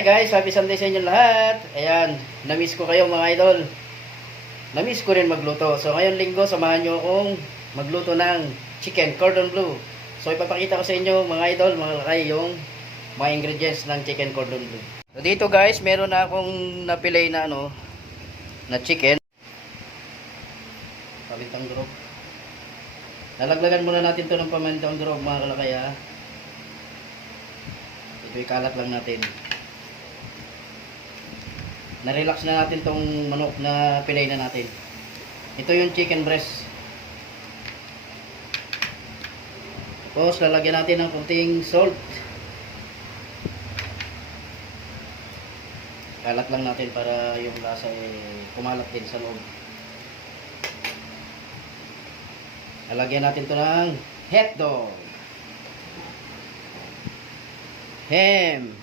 Hi guys, happy Sunday sa inyo lahat. Ayan, namiss ko kayo mga idol. Namiss ko rin magluto. So ngayon linggo, samahan nyo akong magluto ng chicken cordon bleu. So ipapakita ko sa inyo mga idol, mga lakay, yung mga ingredients ng chicken cordon bleu. So dito guys, meron na akong napilay na ano, na chicken. Pamintang durog. Lalaglagan muna natin to ng pamintang durog mga kalakay ha. Ito ikalat lang natin. Na-relax na natin tong manok na pilay na natin. Ito yung chicken breast. Tapos lalagyan natin ng kunting salt. Kalat lang natin para yung lasa eh, kumalat din sa loob. Lalagyan natin to ng hotdog. Ham.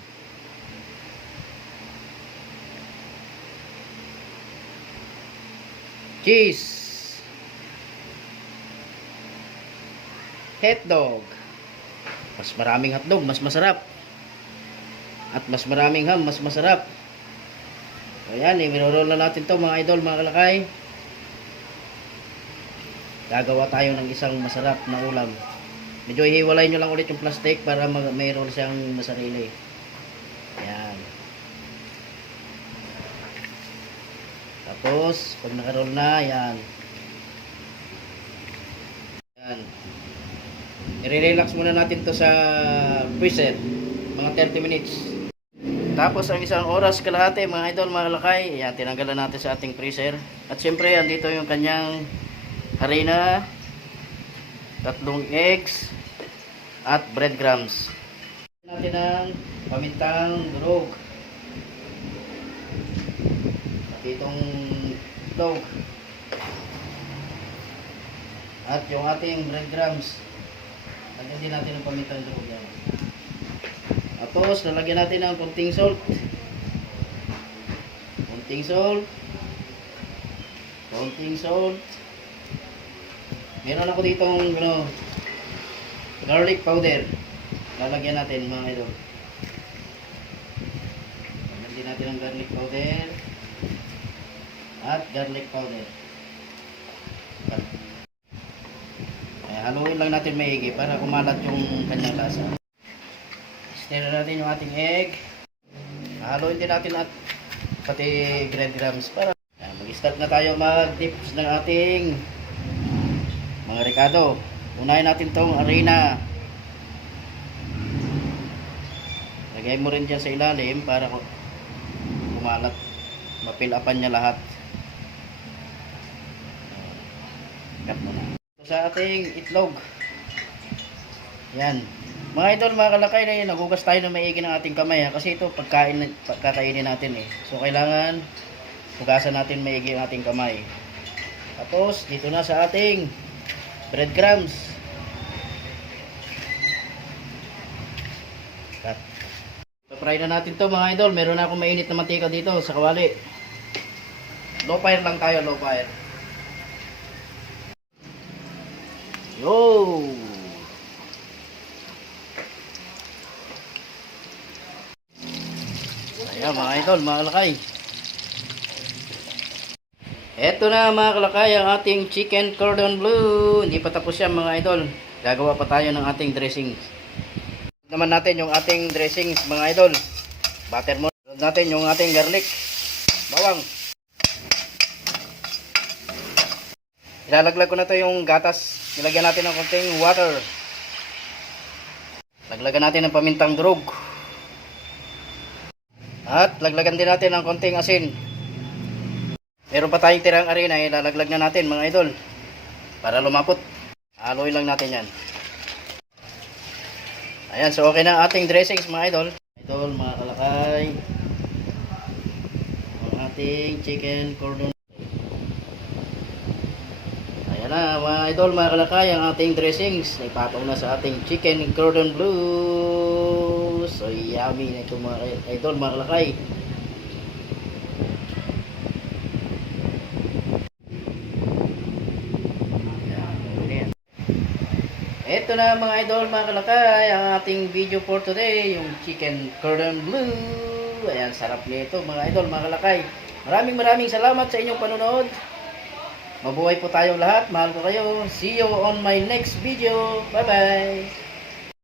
Cheese. Hotdog. Mas maraming hotdog, mas masarap. At mas maraming ham, mas masarap. Ayan, i-roll na natin to mga idol, mga kalakay. Gagawa tayo ng isang masarap na ulam. Medyo ihiwalay nyo lang ulit yung plastic para mayroon siyang masarili. Ayan. Tapos, pag nakaroll na, ayan. Ayan. I-relax muna natin to sa preset. Mga 30 minutes. Tapos, ang isang oras kalahati, mga idol, mga lakay, ayan, tinanggalan natin sa ating freezer. At syempre, andito yung kanyang harina, tatlong eggs, at breadcrumbs. Natin ang pamintang durog. At itong dog. At yung ating breadcrumbs. Lagyan din natin ng pamintang durog yan. Tapos, lalagyan natin ng konting salt. Konting salt. Konting salt. Meron ako ditong ano, garlic powder. Lalagyan natin mga idol. Lagyan din natin ng garlic powder. At garlic powder. Ay, haluin lang natin maigi para kumalat yung kanyang lasa. Stir natin yung ating egg. Haluin din natin at pati breadcrumbs para Yan, mag-start na tayo mag-dips ng ating mga Ricardo. Unahin natin tong arena. Lagay mo rin dyan sa ilalim para ku- kumalat. Mapil-upan niya lahat. Cut mo na. Ito sa ating itlog. Yan. Mga idol, mga kalakay na yun, nagugas tayo ng maigi ng ating kamay ha, kasi ito pagkain, pagkakainin natin eh. So kailangan hugasan natin maigi ang ating kamay. Tapos dito na sa ating breadcrumbs. Cut. Fry na natin to mga idol. Meron na akong mainit na mantika dito sa kawali. Low fire lang tayo, low fire. Yo! Ayan mga idol, mga kalakay. Eto na mga kalakay ang ating chicken cordon bleu. Hindi pa tapos yan mga idol. Gagawa pa tayo ng ating dressing. Naman natin yung ating dressings mga idol. Butter mo natin yung ating garlic. Bawang. Ilalaglag ko na to yung gatas. Nilagyan natin ng konting water. Laglagan natin ng pamintang durog. At laglagan din natin ng konting asin. Meron pa tayong tirang arena, ilalaglag na natin mga idol. Para lumapot. Aloy lang natin yan. Ayan, so okay na ating dressings mga idol. Idol, mga kalakay. Ang ating chicken cordon. Ayan na idol, mga kalakay, ang ating dressings. Naipatong na sa ating chicken cordon bleu. So yummy na ito mga idol, mga kalakay. Ito na mga idol, mga kalakay, ang ating video for today, yung chicken cordon bleu. Ayan, sarap nito mga idol, mga kalakay. Maraming maraming salamat sa inyong panonood. Mabuhay po tayong lahat. Mahal ko kayo. See you on my next video. Bye-bye.